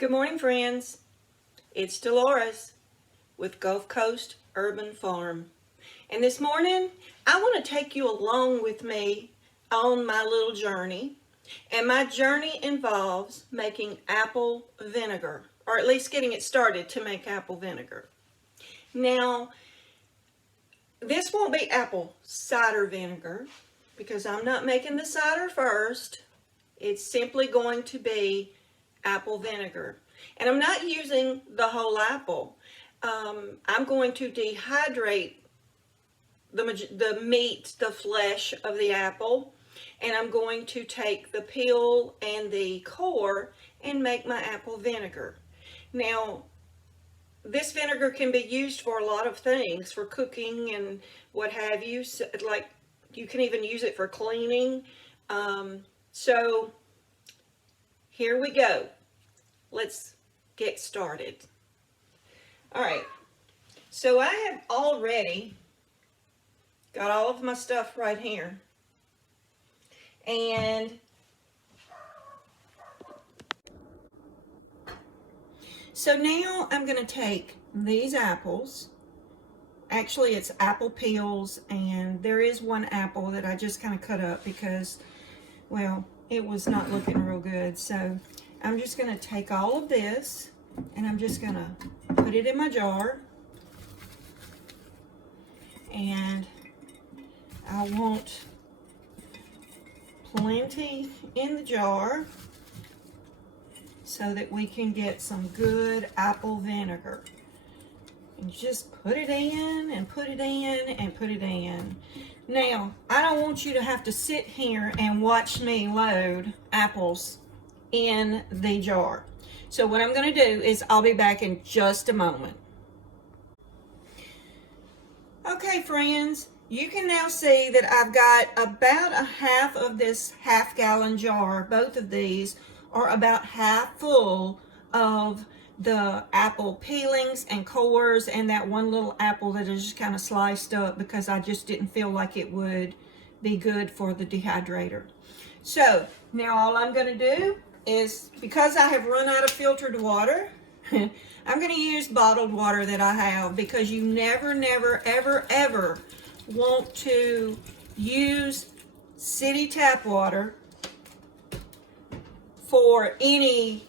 Good morning, friends. It's Dolores with Gulf Coast Urban Farm. And this morning, I want to take you along with me on my little journey. And my journey involves making apple vinegar, or at least getting it started to make apple vinegar. Now, this won't be apple cider vinegar because I'm not making the cider first. It's simply going to be apple vinegar. And I'm not using the whole apple. I'm going to dehydrate the meat, the flesh of the apple, and I'm going to take the peel and the core and make my apple vinegar. Now, this vinegar can be used for a lot of things, for cooking and what have you. So, like, you can even use it for cleaning. So here we go. Let's get started. All right, so I have already got all of my stuff right here. And so now I'm going to take these apples. Actually, it's apple peels, and there is one apple that I just kind of cut up because, well, it was not looking real good. So I'm just going to take all of this and I'm just going to put it in my jar. And I want plenty in the jar so that we can get some good apple vinegar. And just put it in and put it in and put it in. Now, I don't want you to have to sit here and watch me load apples in the jar. So what I'm going to do is I'll be back in just a moment. Okay, friends, you can now see that I've got about a half of this half-gallon jar. Both of these are about half full of the apple peelings and cores and that one little apple that is just kind of sliced up because I just didn't feel like it would be good for the dehydrator. So now all I'm going to do is, because I have run out of filtered water, I'm going to use bottled water that I have, because you never, ever want to use city tap water for any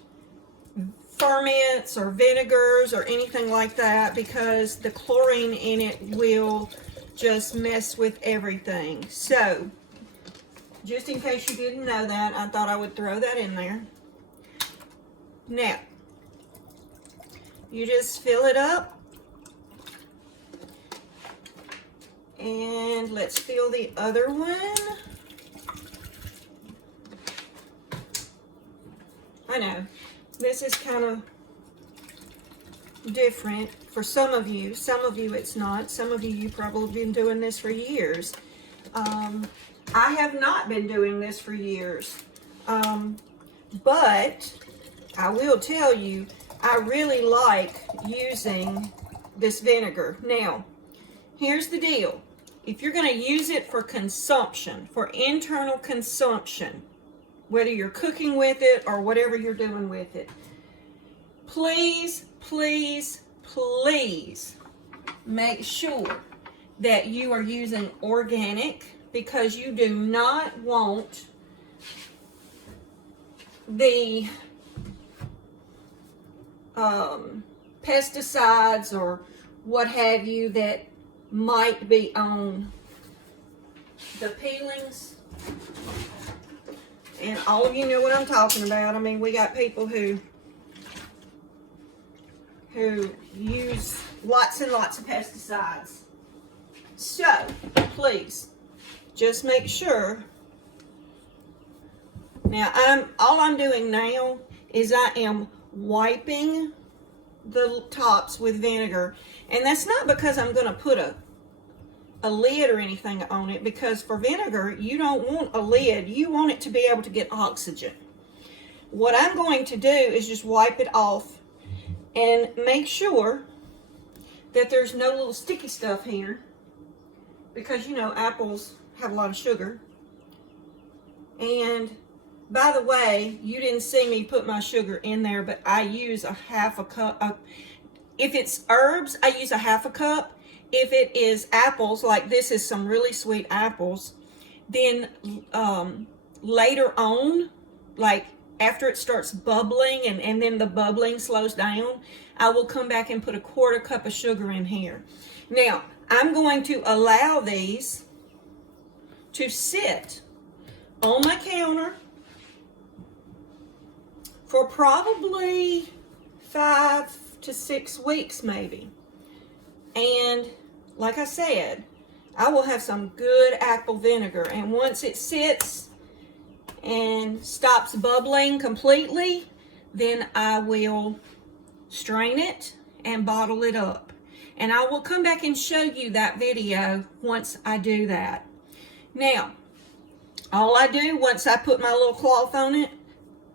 ferments or vinegars or anything like that, because the chlorine in it will just mess with everything. So just in case you didn't know that, I thought I would throw that in there. Now, you just fill it up. And let's fill the other one. I know, this is kind of different for some of you. Some of you it's not. Some of you probably been doing this for years. I have not been doing this for years. But I will tell you, I really like using this vinegar. Now, here's the deal. If you're going to use it for consumption, for internal consumption, whether you're cooking with it or whatever you're doing with it, please make sure that you are using organic, because you do not want the pesticides or what have you that might be on the peelings. And all of you know what I'm talking about. I mean, we got people who use lots and lots of pesticides. So, please, just make sure. Now, all I'm doing now is I am wiping the tops with vinegar. And that's not because I'm going to put a lid or anything on it, because for vinegar, you don't want a lid. You want it to be able to get oxygen. What I'm going to do is just wipe it off and make sure that there's no little sticky stuff here, because, you know, apples have a lot of sugar. And By the way, you didn't see me put my sugar in there, but I use a half a cup. If it's herbs, I use a half a cup. If it is apples, like this is some really sweet apples, then later on, like after it starts bubbling and then the bubbling slows down, I will come back and put a quarter cup of sugar in here. Now, I'm going to allow these to sit on my counter for probably 5 to 6 weeks maybe. And like I said, I will have some good apple vinegar. And once it sits and stops bubbling completely, then I will strain it and bottle it up. And I will come back and show you that video once I do that. Now, all I do once I put my little cloth on it,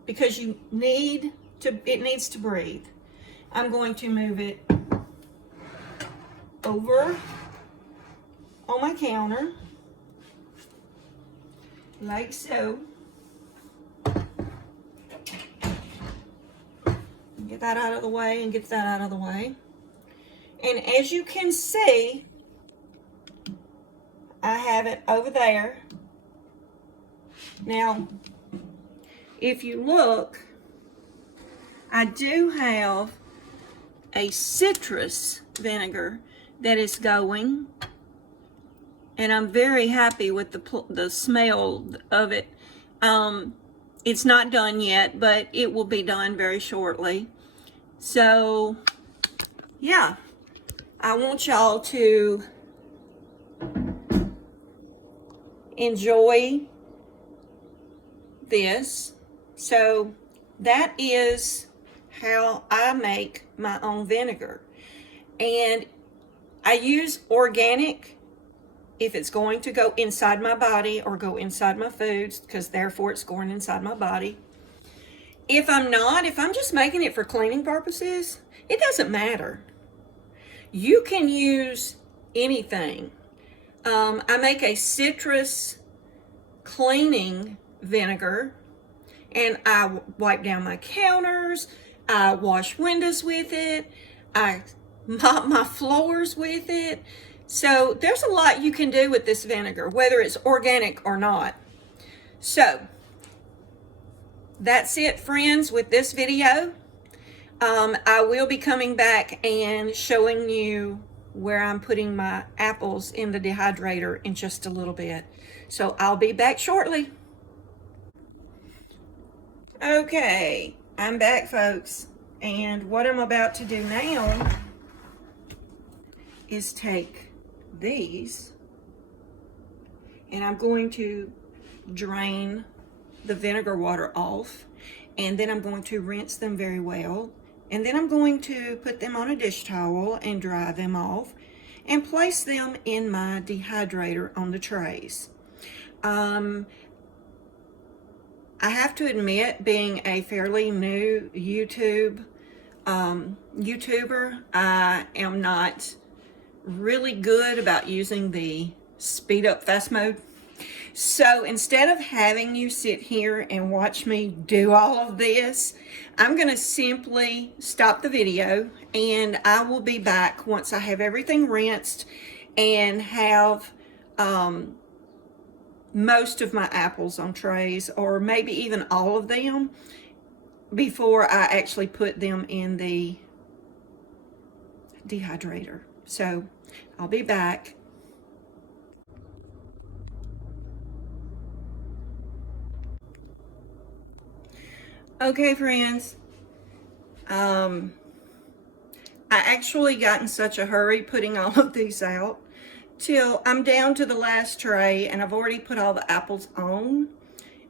because it needs to breathe, I'm going to move it over on my counter, like so. Get that out of the way and get that out of the way. And as you can see, I have it over there. Now, if you look, I do have a citrus vinegar that is going, and I'm very happy with the smell of it. It's not done yet, but it will be done very shortly. So, yeah, I want y'all to enjoy this. So that is how I make my own vinegar. And I use organic if it's going to go inside my body or go inside my foods, because therefore it's going inside my body. If I'm just making it for cleaning purposes, it doesn't matter. You can use anything. I make a citrus cleaning vinegar, and I wipe down my counters, I wash windows with it, I mop my floors with it. So there's a lot you can do with this vinegar, whether it's organic or not. So that's it, friends, with this video. I will be coming back and showing you where I'm putting my apples in the dehydrator in just a little bit. So I'll be back shortly. Okay, I'm back, folks. And what I'm about to do now is take these, and I'm going to drain the vinegar water off, and then I'm going to rinse them very well, and then I'm going to put them on a dish towel and dry them off and place them in my dehydrator on the trays. I have to admit, being a fairly new YouTuber, I am not really good about using the speed up fast mode. So instead of having you sit here and watch me do all of this, I'm going to simply stop the video, and I will be back once I have everything rinsed and have most of my apples on trays, or maybe even all of them, before I actually put them in the dehydrator. So I'll be back. Okay, friends, I actually got in such a hurry putting all of these out till I'm down to the last tray, and I've already put all the apples on.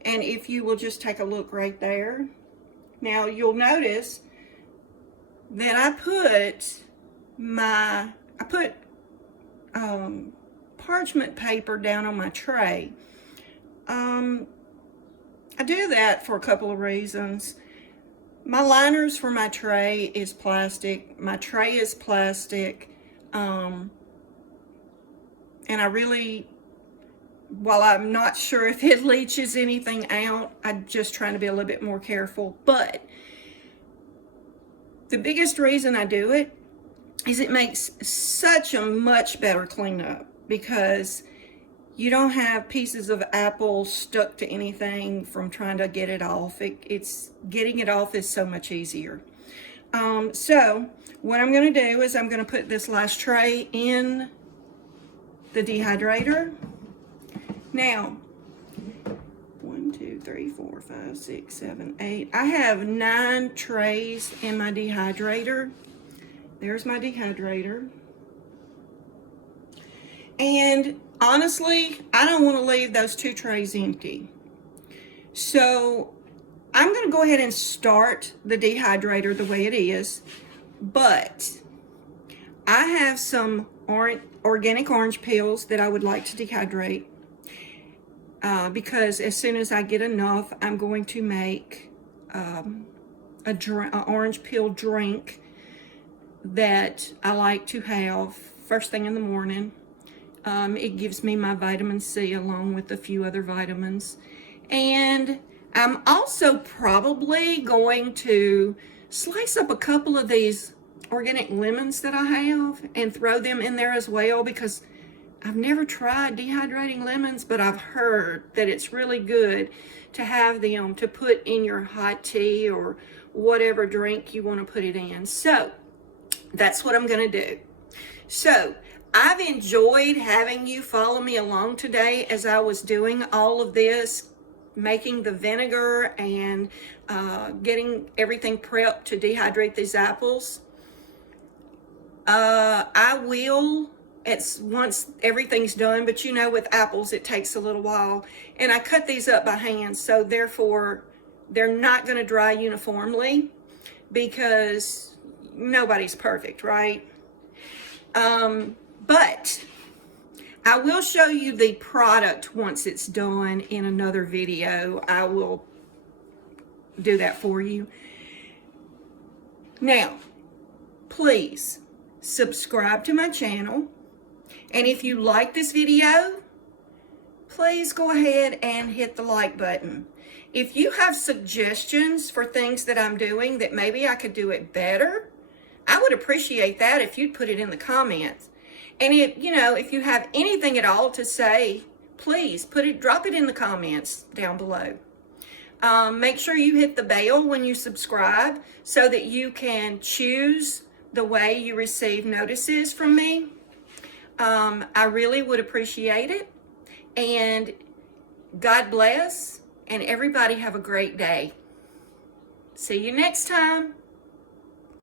And if you will just take a look right there, now you'll notice that I put parchment paper down on my tray. I do that for a couple of reasons. My liners for my tray is plastic. My tray is plastic. And I really while I'm not sure if it leaches anything out, I'm just trying to be a little bit more careful. But the biggest reason I do it is it makes such a much better cleanup, because you don't have pieces of apple stuck to anything from trying to get it off. It's getting it off is so much easier. So what I'm going to do is I'm going to put this last tray in the dehydrator. Now, 1, 2, 3, 4, 5, 6, 7, 8. I have 9 trays in my dehydrator. There's my dehydrator. And honestly, I don't want to leave those 2 trays empty. So I'm going to go ahead and start the dehydrator the way it is. But I have some organic orange peels that I would like to dehydrate. Because as soon as I get enough, I'm going to make an orange peel drink that I like to have first thing in the morning. It gives me my vitamin C along with a few other vitamins. And I'm also probably going to slice up a couple of these organic lemons that I have and throw them in there as well, because I've never tried dehydrating lemons, but I've heard that it's really good to have them to put in your hot tea or whatever drink you want to put it in. So that's what I'm going to do. So I've enjoyed having you follow me along today as I was doing all of this, making the vinegar and getting everything prepped to dehydrate these apples. I will, once everything's done, but you know, with apples it takes a little while, and I cut these up by hand, so therefore they're not going to dry uniformly, because nobody's perfect, right? But I will show you the product once it's done in another video. I will do that for you. Now, please subscribe to my channel. And if you like this video, please go ahead and hit the like button. If you have suggestions for things that I'm doing that maybe I could do it better, I would appreciate that if you'd put it in the comments. And if you have anything at all to say, please drop it in the comments down below. Make sure you hit the bell when you subscribe so that you can choose the way you receive notices from me. I really would appreciate it. And God bless, and everybody have a great day. See you next time.